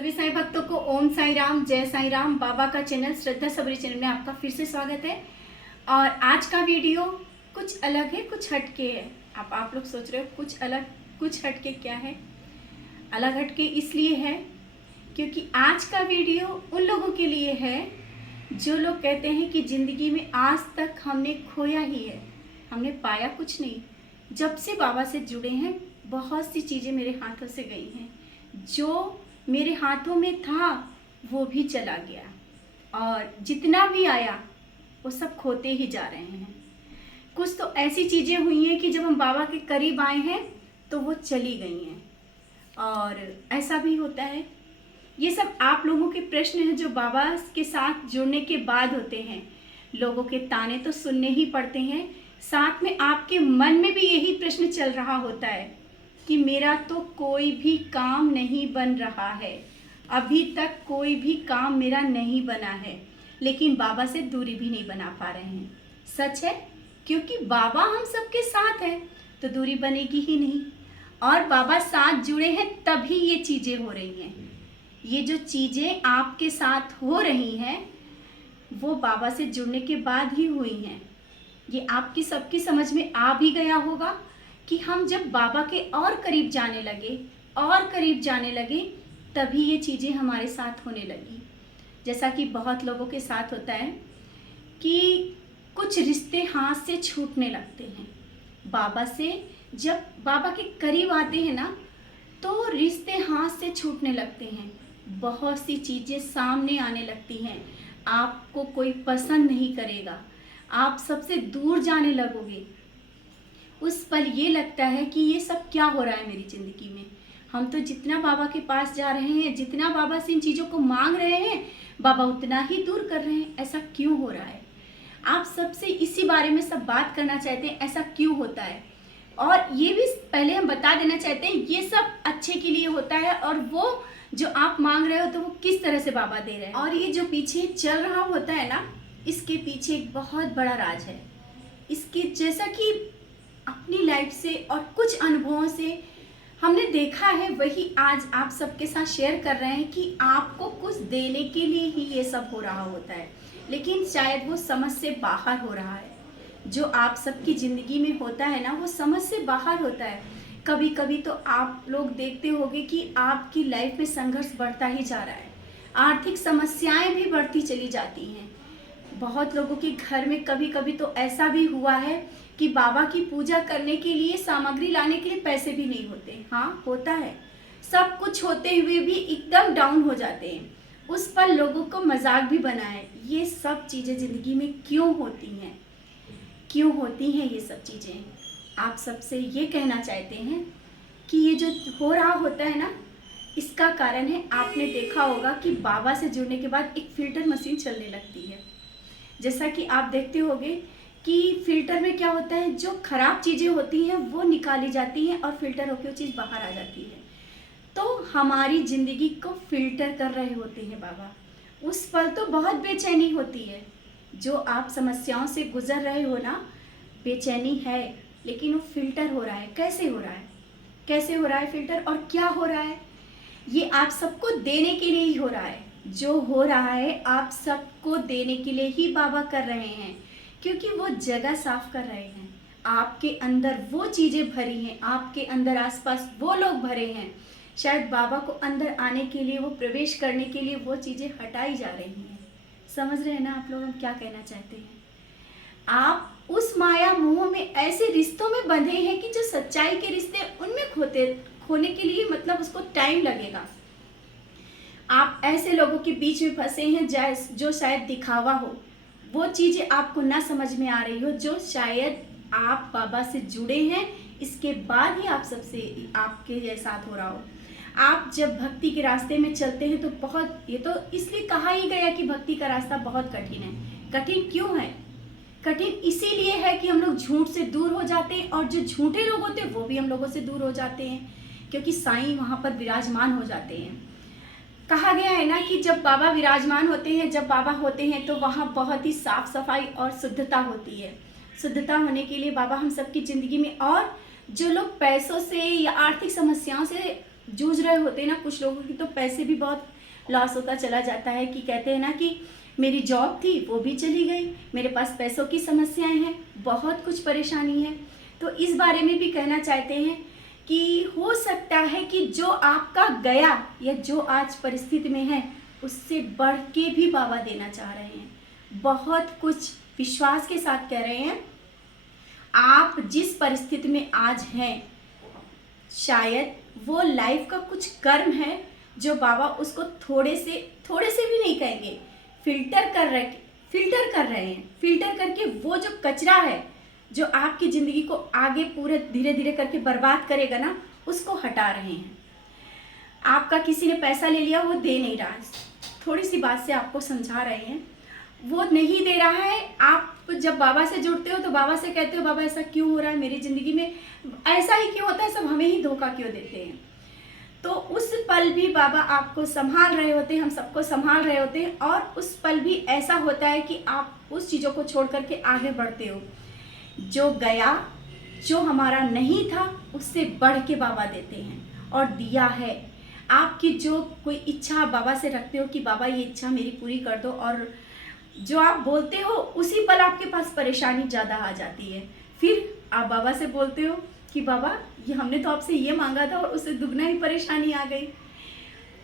सभी साईं भक्तों को ओम साईं राम, जय साईं राम। बाबा का चैनल श्रद्धा सबरी चैनल में आपका फिर से स्वागत है। और आज का वीडियो कुछ अलग है, कुछ हटके है। आप लोग सोच रहे हो कुछ अलग कुछ हटके क्या है? अलग हटके इसलिए है क्योंकि आज का वीडियो उन लोगों के लिए है जो लोग कहते हैं कि ज़िंदगी में आज तक हमने खोया ही है, हमने पाया कुछ नहीं। जब से बाबा से जुड़े हैं बहुत सी चीज़ें मेरे हाथों से गई हैं, जो मेरे हाथों में था वो भी चला गया और जितना भी आया वो सब खोते ही जा रहे हैं। कुछ तो ऐसी चीज़ें हुई हैं कि जब हम बाबा के करीब आए हैं तो वो चली गई हैं, और ऐसा भी होता है। ये सब आप लोगों के प्रश्न हैं जो बाबा के साथ जुड़ने के बाद होते हैं। लोगों के ताने तो सुनने ही पड़ते हैं, साथ में आपके मन में भी यही प्रश्न चल रहा होता है कि मेरा तो कोई भी काम नहीं बन रहा है, अभी तक कोई भी काम मेरा नहीं बना है, लेकिन बाबा से दूरी भी नहीं बना पा रहे हैं। सच है, क्योंकि बाबा हम सबके साथ हैं तो दूरी बनेगी ही नहीं, और बाबा साथ जुड़े हैं तभी ये चीज़ें हो रही हैं। ये जो चीज़ें आपके साथ हो रही हैं वो बाबा से जुड़ने के बाद ही हुई हैं। ये आपकी सबकी समझ में आ भी गया होगा कि हम जब बाबा के और करीब जाने लगे तभी ये चीज़ें हमारे साथ होने लगी। जैसा कि बहुत लोगों के साथ होता है कि कुछ रिश्ते हाथ से छूटने लगते हैं। बाबा से जब बाबा के करीब आते हैं ना तो रिश्ते हाथ से छूटने लगते हैं, बहुत सी चीज़ें सामने आने लगती हैं। आपको कोई पसंद नहीं करेगा, आप सबसे दूर जाने लगोगे। उस पल ये लगता है कि ये सब क्या हो रहा है मेरी ज़िंदगी में। हम तो जितना बाबा के पास जा रहे हैं, जितना बाबा से इन चीज़ों को मांग रहे हैं, बाबा उतना ही दूर कर रहे हैं। ऐसा क्यों हो रहा है? आप सबसे इसी बारे में सब बात करना चाहते हैं, ऐसा क्यों होता है? और ये भी पहले हम बता देना चाहते हैं, ये सब अच्छे के लिए होता है, और वो जो आप मांग रहे हो तो वो किस तरह से बाबा दे रहे हैं। और ये जो पीछे चल रहा होता है ना, इसके पीछे एक बहुत बड़ा राज है। इसके जैसा कि अपनी लाइफ से और कुछ अनुभवों से हमने देखा है, वही आज आप सबके साथ शेयर कर रहे हैं कि आपको कुछ देने के लिए ही ये सब हो रहा होता है, लेकिन शायद वो समझ से बाहर हो रहा है। जो आप सबकी ज़िंदगी में होता है ना, वो समझ से बाहर होता है। कभी कभी तो आप लोग देखते होंगे कि आपकी लाइफ में संघर्ष बढ़ता ही जा रहा है, आर्थिक समस्याएं भी बढ़ती चली जाती हैं। बहुत लोगों के घर में कभी कभी तो ऐसा भी हुआ है कि बाबा की पूजा करने के लिए सामग्री लाने के लिए पैसे भी नहीं होते। हाँ, होता है। सब कुछ होते हुए भी एकदम डाउन हो जाते हैं। उस पर लोगों को मजाक भी बना है। ये सब चीज़ें ज़िंदगी में क्यों होती हैं? क्यों होती हैं ये सब चीज़ें? आप सबसे ये कहना चाहते हैं कि ये जो हो रहा होता है ना, इसका कारण है, आपने देखा होगा कि बाबा से जुड़ने के बाद एक फ़िल्टर मशीन चलने लगती है। जैसा कि आप देखते होंगे कि फ़िल्टर में क्या होता है, जो ख़राब चीज़ें होती हैं वो निकाली जाती हैं और फ़िल्टर होकर वो चीज़ बाहर आ जाती है। तो हमारी ज़िंदगी को फ़िल्टर कर रहे होते हैं बाबा। उस पल तो बहुत बेचैनी होती है। जो आप समस्याओं से गुजर रहे हो ना, बेचैनी है, लेकिन वो फ़िल्टर हो रहा है। कैसे हो रहा है? कैसे हो रहा है फ़िल्टर, और क्या हो रहा है? ये आप सबको देने के लिए ही हो रहा है। जो हो रहा है आप सबको देने के लिए ही बाबा कर रहे हैं, क्योंकि वो जगह साफ कर रहे हैं। आपके अंदर वो चीज़ें भरी हैं, आपके अंदर आसपास वो लोग भरे हैं। शायद बाबा को अंदर आने के लिए, वो प्रवेश करने के लिए वो चीज़ें हटाई जा रही हैं। समझ रहे हैं ना आप लोग हम क्या कहना चाहते हैं? आप उस माया मोह में ऐसे रिश्तों में बंधे हैं कि जो सच्चाई के रिश्ते उनमें खोने के लिए मतलब उसको टाइम लगेगा। आप ऐसे लोगों के बीच में फंसे हैं जो शायद दिखावा हो, वो चीज़ें आपको ना समझ में आ रही हो, जो शायद आप बाबा से जुड़े हैं इसके बाद ही आप सबसे आपके साथ हो रहा हो। आप जब भक्ति के रास्ते में चलते हैं तो बहुत, ये तो इसलिए कहा ही गया कि भक्ति का रास्ता बहुत कठिन है। कठिन क्यों है? कठिन इसीलिए है कि हम लोग झूठ से दूर हो जाते हैं, और जो झूठे लोग होते हैं वो भी हम लोगों से दूर हो जाते हैं, क्योंकि साईं वहाँ पर विराजमान हो जाते हैं। कहा गया है ना कि जब बाबा विराजमान होते हैं, जब बाबा होते हैं तो वहाँ बहुत ही साफ सफाई और शुद्धता होती है। शुद्धता होने के लिए बाबा हम सबकी ज़िंदगी में, और जो लोग पैसों से या आर्थिक समस्याओं से जूझ रहे होते हैं ना, कुछ लोगों की तो पैसे भी बहुत लॉस होता चला जाता है कि कहते हैं ना कि मेरी जॉब थी वो भी चली गई, मेरे पास पैसों की समस्याएं हैं, बहुत कुछ परेशानी है। तो इस बारे में भी कहना चाहते हैं कि हो सकता है कि जो आपका गया या जो आज परिस्थिति में है उससे बढ़ के भी बाबा देना चाह रहे हैं। बहुत कुछ विश्वास के साथ कह रहे हैं। आप जिस परिस्थिति में आज हैं, शायद वो लाइफ का कुछ कर्म है जो बाबा उसको थोड़े से भी नहीं कहेंगे, फिल्टर कर रहे हैं। फिल्टर करके वो जो कचरा है जो आपकी ज़िंदगी को आगे पूरे धीरे धीरे करके बर्बाद करेगा ना, उसको हटा रहे हैं। आपका किसी ने पैसा ले लिया, वो दे नहीं रहा, थोड़ी सी बात से आपको समझा रहे हैं, वो नहीं दे रहा है। आप जब बाबा से जुड़ते हो तो बाबा से कहते हो बाबा ऐसा क्यों हो रहा है मेरी ज़िंदगी में, ऐसा ही क्यों होता है, सब हमें ही धोखा क्यों देते हैं। तो उस पल भी बाबा आपको संभाल रहे होते हैं, हम सबको संभाल रहे होते हैं। और उस पल भी ऐसा होता है कि आप उस चीज़ों को छोड़ करके आगे बढ़ते हो। जो गया, जो हमारा नहीं था, उससे बढ़ के बाबा देते हैं और दिया है। आपकी जो कोई इच्छा बाबा से रखते हो कि बाबा ये इच्छा मेरी पूरी कर दो, और जो आप बोलते हो उसी पल आपके पास परेशानी ज़्यादा आ जाती है। फिर आप बाबा से बोलते हो कि बाबा ये हमने तो आपसे ये मांगा था और उससे दुगना ही परेशानी आ गई।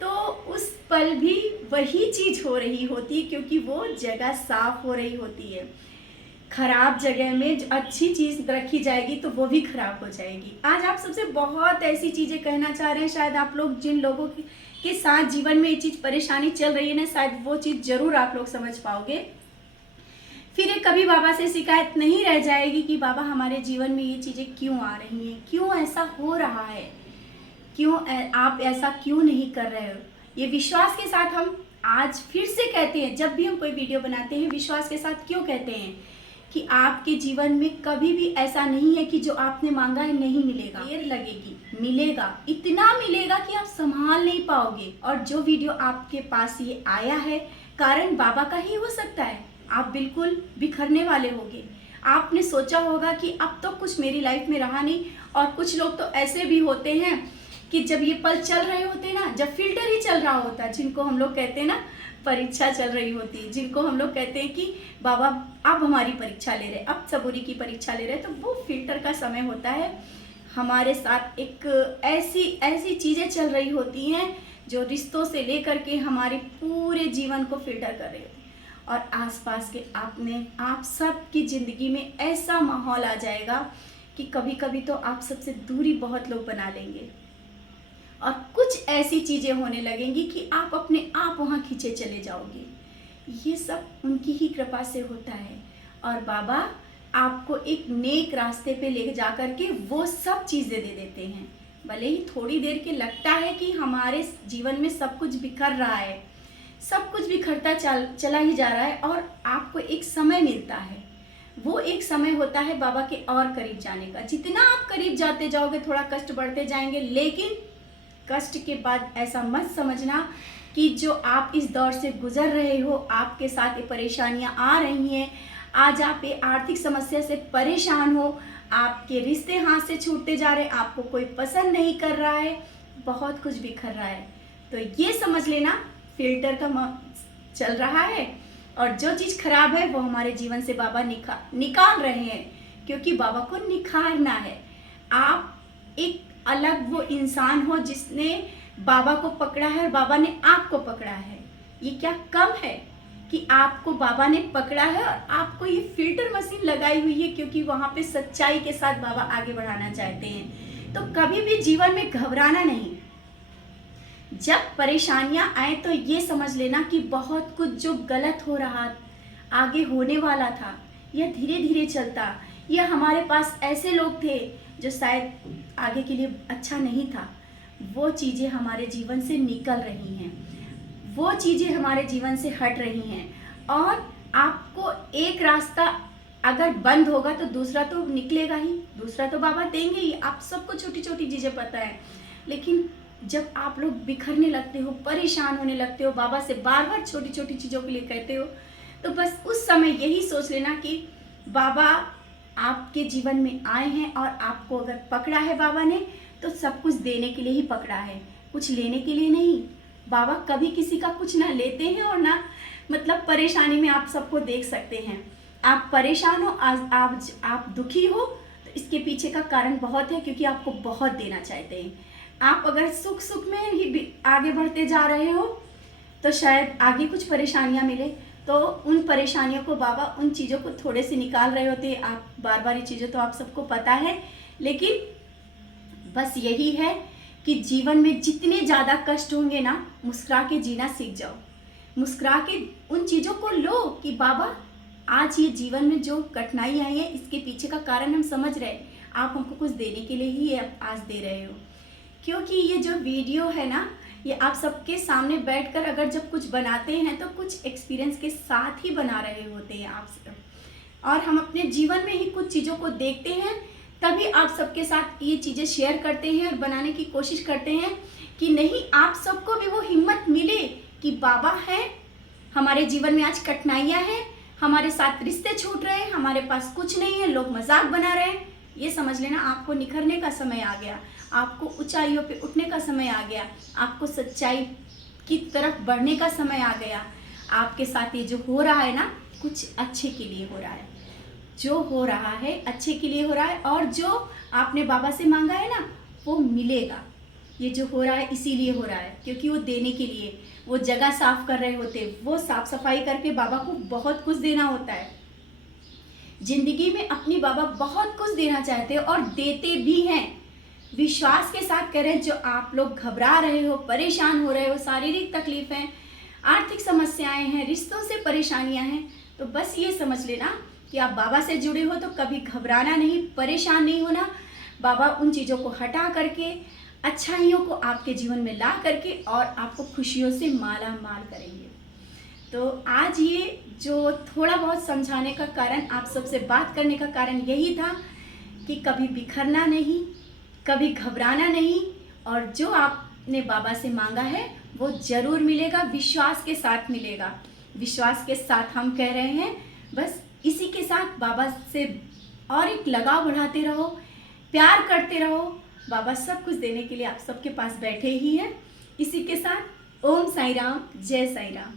तो उस पल भी वही चीज़ हो रही होती है, क्योंकि वो जगह साफ हो रही होती है। खराब जगह में जो अच्छी चीज़ रखी जाएगी तो वो भी खराब हो जाएगी। आज आप सबसे बहुत ऐसी चीज़ें कहना चाह रहे हैं, शायद आप लोग जिन लोगों के साथ जीवन में ये चीज़ परेशानी चल रही है ना, शायद वो चीज़ ज़रूर आप लोग समझ पाओगे। फिर ये कभी बाबा से शिकायत नहीं रह जाएगी कि बाबा हमारे जीवन में ये चीज़ें क्यों आ रही हैं, क्यों ऐसा हो रहा है, क्यों आप ऐसा क्यों नहीं कर रहे हो। ये विश्वास के साथ हम आज फिर से कहते हैं, जब भी हम कोई वीडियो बनाते हैं विश्वास के साथ क्यों कहते हैं कि आपके जीवन में कभी भी ऐसा नहीं है कि जो आपने मांगा है नहीं मिलेगा। देर लगेगी, मिलेगा, इतना मिलेगा कि आप संभाल नहीं पाओगे। और जो वीडियो आपके पास ये आया है, कारण बाबा का ही हो सकता है। आप बिल्कुल बिखरने वाले होंगे। आपने सोचा होगा कि अब तो कुछ मेरी लाइफ में रहा नहीं। और कुछ लोग तो ऐसे भी होते हैं कि जब ये पल चल रहे होते हैं ना, जब फिल्टर ही चल रहा होता है, जिनको हम लोग कहते हैं ना परीक्षा चल रही होती है, जिनको हम लोग कहते हैं कि बाबा अब हमारी परीक्षा ले रहे, अब सबूरी की परीक्षा ले रहे, तो वो फिल्टर का समय होता है। हमारे साथ एक ऐसी चीज़ें चल रही होती हैं जो रिश्तों से लेकर के हमारे पूरे जीवन को फिल्टर कर रही होती है। और आसपास के आप सब की ज़िंदगी में ऐसा माहौल आ जाएगा कि कभी कभी तो आप सबसे दूरी बहुत लोग बना लेंगे, और कुछ ऐसी चीज़ें होने लगेंगी कि आप अपने आप वहाँ खींचे चले जाओगे। ये सब उनकी ही कृपा से होता है। और बाबा आपको एक नेक रास्ते पे ले जा कर के वो सब चीज़ें दे देते हैं। भले ही थोड़ी देर के लगता है कि हमारे जीवन में सब कुछ बिखर रहा है, सब कुछ बिखरता चला ही जा रहा है, और आपको एक समय मिलता है। वो एक समय होता है बाबा के और करीब जाने का। जितना आप करीब जाते जाओगे थोड़ा कष्ट बढ़ते जाएंगे, लेकिन कष्ट के बाद ऐसा मत समझना कि जो आप इस दौर से गुजर रहे हो, आपके साथ ये परेशानियां आ रही हैं, आज आप ये आर्थिक समस्या से परेशान हो, आपके रिश्ते हाथ से छूटते जा रहे हैं, आपको कोई पसंद नहीं कर रहा है, बहुत कुछ बिखर रहा है, तो ये समझ लेना फिल्टर का चल रहा है। और जो चीज़ खराब है वो हमारे जीवन से बाबा निकाल रहे हैं, क्योंकि बाबा को निखारना है। आप एक अलग वो इंसान हो जिसने बाबा को पकड़ा है और बाबा ने आपको पकड़ा है। ये क्या कम है कि आपको बाबा ने पकड़ा है और आपको ये फिल्टर मशीन लगाई हुई है, क्योंकि वहाँ पे सच्चाई के साथ बाबा आगे बढ़ाना चाहते हैं। तो कभी भी जीवन में घबराना नहीं। जब परेशानियां आए तो ये समझ लेना कि बहुत कुछ जो गलत हो रहा, आगे होने वाला था, यह धीरे धीरे चलता, यह हमारे पास ऐसे लोग थे जो शायद आगे के लिए अच्छा नहीं था, वो चीज़ें हमारे जीवन से निकल रही हैं, वो चीज़ें हमारे जीवन से हट रही हैं। और आपको एक रास्ता अगर बंद होगा तो दूसरा तो निकलेगा ही, दूसरा तो बाबा देंगे ही। आप सबको छोटी छोटी चीज़ें पता है, लेकिन जब आप लोग बिखरने लगते हो, परेशान होने लगते हो, बाबा से बार बार छोटी छोटी चीज़ों के लिए कहते हो, तो बस उस समय यही सोच लेना कि बाबा आपके जीवन में आए हैं, और आपको अगर पकड़ा है बाबा ने तो सब कुछ देने के लिए ही पकड़ा है, कुछ लेने के लिए नहीं। बाबा कभी किसी का कुछ ना लेते हैं और ना मतलब परेशानी में आप सबको देख सकते हैं। आप परेशान हो, आज आप दुखी हो, तो इसके पीछे का कारण बहुत है, क्योंकि आपको बहुत देना चाहते हैं। आप अगर सुख सुख में ही आगे बढ़ते जा रहे हो तो शायद आगे कुछ परेशानियां मिले, तो उन परेशानियों को बाबा उन चीज़ों को थोड़े से निकाल रहे होते हैं। आप बार बार ये चीज़ें तो आप सबको पता है, लेकिन बस यही है कि जीवन में जितने ज़्यादा कष्ट होंगे ना, मुस्कुरा के जीना सीख जाओ। मुस्कुरा के उन चीज़ों को लो कि बाबा आज ये जीवन में जो कठिनाई आई है इसके पीछे का कारण हम समझ रहे हैं, आप हमको कुछ देने के लिए ही ये आज दे रहे हो। क्योंकि ये जो वीडियो है ना, ये आप सबके सामने बैठकर अगर जब कुछ बनाते हैं तो कुछ एक्सपीरियंस के साथ ही बना रहे होते हैं आप सब, और हम अपने जीवन में ही कुछ चीज़ों को देखते हैं, तभी आप सबके साथ ये चीज़ें शेयर करते हैं और बनाने की कोशिश करते हैं कि नहीं आप सबको भी वो हिम्मत मिले कि बाबा है, हमारे जीवन में आज कठिनाइयाँ हैं, हमारे साथ रिश्ते छूट रहे हैं, हमारे पास कुछ नहीं है, लोग मजाक बना रहे हैं। ये समझ लेना आपको निखरने का समय आ गया, आपको ऊंचाइयों पे उठने का समय आ गया, आपको सच्चाई की तरफ बढ़ने का समय आ गया। आपके साथ ये जो हो रहा है ना, कुछ अच्छे के लिए हो रहा है, जो हो रहा है अच्छे के लिए हो रहा है, और जो आपने बाबा से मांगा है ना वो मिलेगा। ये जो हो रहा है इसीलिए हो रहा है, क्योंकि वो देने के लिए, वो जगह साफ कर रहे होते, वो साफ सफाई करके बाबा को बहुत कुछ देना होता है। जिंदगी में अपनी बाबा बहुत कुछ देना चाहते हैं और देते भी हैं। विश्वास के साथ करें। जो आप लोग घबरा रहे हो, परेशान हो रहे हो, शारीरिक तकलीफें, आर्थिक समस्याएं हैं, रिश्तों से परेशानियां हैं, तो बस ये समझ लेना कि आप बाबा से जुड़े हो तो कभी घबराना नहीं, परेशान नहीं होना। बाबा उन चीज़ों को हटा करके अच्छाइयों को आपके जीवन में ला करके और आपको खुशियों से माला माल करेंगे। तो आज ये जो थोड़ा बहुत समझाने का कारण, आप सबसे बात करने का कारण यही था कि कभी बिखरना नहीं, कभी घबराना नहीं, और जो आपने बाबा से मांगा है वो ज़रूर मिलेगा, विश्वास के साथ मिलेगा। विश्वास के साथ हम कह रहे हैं, बस इसी के साथ बाबा से और एक लगाव बढ़ाते रहो, प्यार करते रहो। बाबा सब कुछ देने के लिए आप सबके पास बैठे ही हैं। इसी के साथ ओम साई राम, जय साई राम।